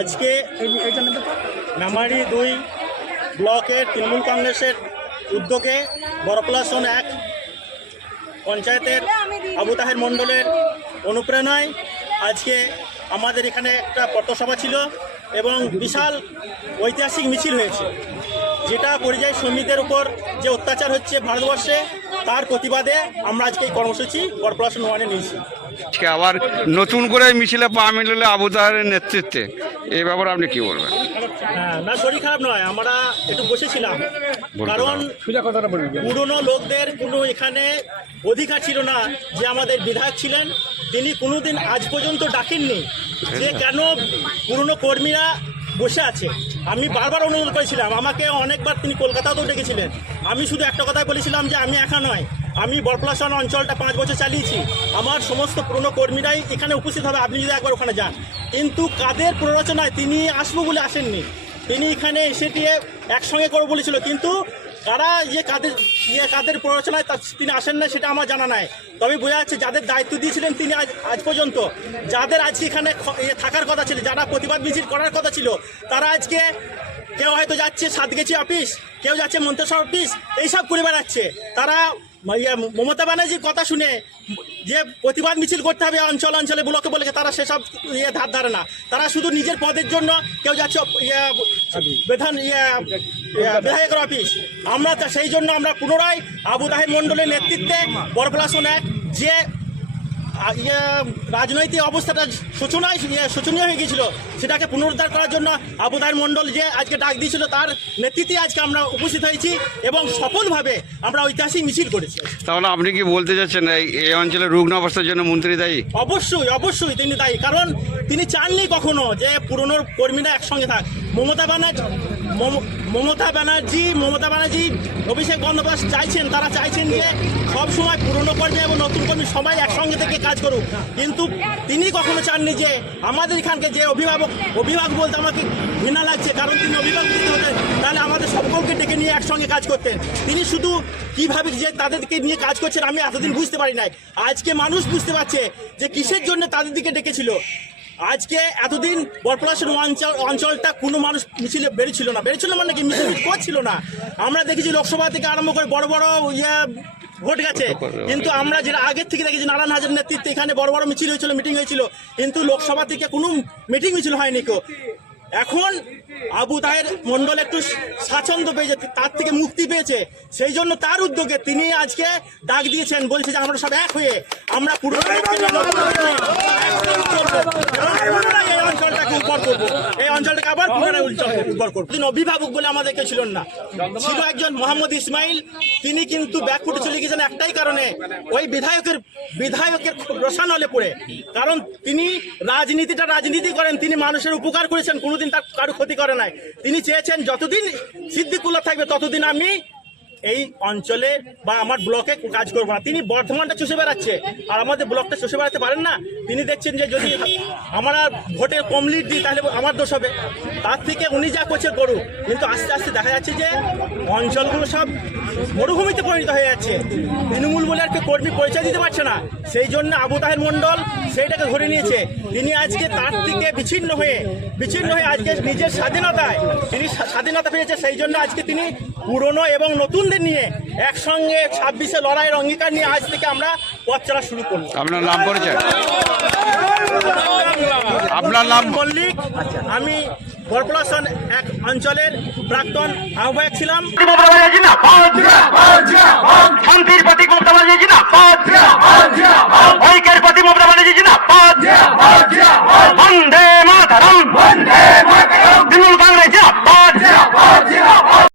আজকে মেমারি দুই ব্লকের তৃণমূল কংগ্রেসের উদ্যোগে বড়প্লাসন এক পঞ্চায়েতের আবু তাহের মণ্ডলের অনুপ্রেরণায় আজকে আমাদের এখানে একটা পথসভা ছিল এবং বিশাল ঐতিহাসিক মিছিল হয়েছে। যেটা পরিযায়ী শ্রমিকদের উপর যে অত্যাচার হচ্ছে ভারতবর্ষে তার প্রতিবাদে আমরা আজকে এই কর্মসূচি কর্পোরেশন ওয়ানে নিয়েছি। আজকে আবার নতুন করে মিছিলে পা মিললে আবু তাহেরের নেতৃত্বে। এই ব্যাপারে আপনি কি বলবেন? হ্যাঁ না শরীর খারাপ নয় আমরা একটু বসেছিলাম। কারণ পুরনো লোকদের কোনো এখানে অধিকার ছিল না যে আমাদের বিধায়ক ছিলেন। তিনি কোনোদিন আজ পর্যন্ত ডাকেননি যে কেন পুরনো কর্মীরা বসে আছে। আমি বারবার অনুরোধ করেছিলাম, আমাকে অনেকবার তিনি কলকাতাতেও ডেকেছিলেন। আমি শুধু একটা কথাই বলেছিলাম যে আমি একা নয়, আমি বরপ্লাসন অঞ্চলটা পাঁচ বছর চালিয়েছি। আমার সমস্ত পুরনো কর্মীরাই এখানে উপস্থিত হবে, আপনি যদি একবার ওখানে যান। কিন্তু কাদের প্ররোচনায় তিনি আসব বলে আসেননি? তিনি এখানে এসে দিয়ে একসঙ্গে করব বলেছিল, কিন্তু কারা ইয়ে কাদের ইয়ে কাদের প্ররোচনায় তিনি আসেন না সেটা আমার জানা নাই। তবে বোঝা যাচ্ছে যাদের দায়িত্ব দিয়েছিলেন তিনি আজ আজ পর্যন্ত। যাদের আজকে এখানে ইয়ে থাকার কথা ছিল, যারা প্রতিবাদ মিছিল করার কথা ছিল, তারা আজকে কেউ হয়তো যাচ্ছে সাতগেছি অফিস, কেউ যাচ্ছে মন্ত্রিসভা অফিস, এইসব করে বেড়াচ্ছে। তারা মমতা ব্যানার্জির কথা শুনে যে প্রতিবাদ মিছিল করতে হবে অঞ্চল অঞ্চলে ব্লকে বলেছে তারা সেসব ইয়ে ধার ধারে না। তারা শুধু নিজের পদের জন্য কেউ যাচ্ছে ইয়ে বিধান ইয়ে ইয়ে বিধায়কের অফিস। আমরা সেই জন্য আমরা পুনরায় আবু তাহের মণ্ডলের নেতৃত্বে বরফলাসন এক যে ইয়ে রাজনৈতিক অবস্থাটা শোচনায় ইয়ে শোচনীয় হয়ে গিয়েছিল। সেটাকে পুনরুদ্ধার করার জন্য আবু তাহের মণ্ডল যে আজকে ডাক দিয়েছিল তার নেতৃত্বে আজকে আমরা উপস্থিত হয়েছি এবং সফলভাবে আমরা ঐতিহাসিক মিছিল করেছি। তাহলে আপনি কি বলতে চাচ্ছেন এই অঞ্চলের রুগ্ন অবস্থার জন্য মন্ত্রী দায়ী? অবশ্যই অবশ্যই তিনি দায়ী। কারণ তিনি চাননি কখনো যে পুরনো কর্মীরা একসঙ্গে থাক। মমতা ব্যানার্জি মম- মমতা ব্যানার্জি মমতা ব্যানার্জি অভিষেক বন্দ্যোপাধ্যায় চাইছেন, তারা চাইছেন যে সব সময় পুরনো কর্মী এবং নতুন কর্মী সবাই একসঙ্গে থেকে কাজ করুক। কিন্তু তিনি কখনো চাননি যে আমাদের এখানকে যে অভিভাবক অভিভাবক বলতে আমাকে ঘৃণা লাগছে, কারণ তিনি অভিভাবক দিতে হতেন, তাহলে আমাদের সকলকে ডেকে নিয়ে একসঙ্গে কাজ করতেন। তিনি শুধু কীভাবে যে তাদেরকে নিয়ে কাজ করছেন, আমি এতদিন বুঝতে পারি নাই। আজকে মানুষ বুঝতে পারছে যে কিসের জন্য তাদের দিকে ডেকেছিল। আজকে এতদিন বরপলাসন অঞ্চল অঞ্চলটা কোনো মানুষ মিছিলে বেরিয়েছিল না। বেরিয়েছিল মানে কি? মিছিল করছিল না। আমরা দেখেছি লোকসভা থেকে আরম্ভ করে বড় বড় ইয়ে ভোট গেছে। কিন্তু আমরা যেটা আগের থেকে দেখেছি নারায়ণ হাজার নেতৃত্বে এখানে বড় বড় মিছিল হয়েছিল মিটিং হয়েছিল। কিন্তু লোকসভা থেকে কোনো মিটিং মিছিল হয়নি কেউ এখন আবু তাহের মন্ডল একটু স্বাচ্ছন্দ্য পেয়েছে তার থেকে মুক্তি পেয়েছে। সেই জন্য তার উদ্যোগে তিনি আজকে ডাক দিয়েছেন বলছে যে আমরা সব এক হয়ে আমরা পুরো অভিভাবক বলে আমাদের কেউ ছিলেন না। ছিল একজন মোহাম্মদ ইসমাইল। তিনি কিন্তু ব্যাকফুটে চলে গেছেন একটাই কারণে। ওই বিধায়কের বিধায়কের রসানলে পড়ে। কারণ তিনি রাজনীতিটা রাজনীতি করেন। তিনি মানুষের উপকার করেছেন। কোনোদিন তার কারও ক্ষতি করে নাই। তিনি চেয়েছেন, যতদিন সিদ্দিকুল্লাহ থাকবে, ততদিন আমি এই অঞ্চলে বা আমার ব্লকে কাজ করব না। তিনি বর্ধমানটা চষে বেড়াচ্ছে। আর আমাদের ব্লকটা চষে বেড়াতে পারেন না? তিনি দেখছেন যে যদি আমরা ভোটে কম লিড দিই, তাহলে আমার দোষ হবে। তার থেকে উনি যা করছে, করুক। কিন্তু আস্তে আস্তে দেখা যাচ্ছে যে অঞ্চলগুলো সব মরুভূমিতে পরিণত হয়ে যাচ্ছে। তৃণমূল বলে আর কেউ কর্মী পরিচয় দিতে পারছে না। সেই জন্য আবু তাহের মণ্ডল সেইটাকে ধরে নিয়েছে। তিনি আজকে তার থেকে বিচ্ছিন্ন হয়ে বিচ্ছিন্ন হয়ে আজকে নিজের স্বাধীনতায়, তিনি স্বাধীনতা পেয়েছে, সেই জন্য আজকে তিনি পুরনো এবং নতুনদের নিয়ে একসঙ্গে ছাব্বিশে লড়াইয়ের অঙ্গীকার নিয়ে আজ থেকে আমরা পথ চলা শুরু করলাম আপনার নাম পরিচয়? আপনার নাম? মল্লিক। আমি কর্পোরেশন এক অঞ্চলের প্রাক্তন আহ্বায়ক ছিলাম। শান্তির প্রতীক মমতা ব্যানার্জি না ঐক্যের প্রতীক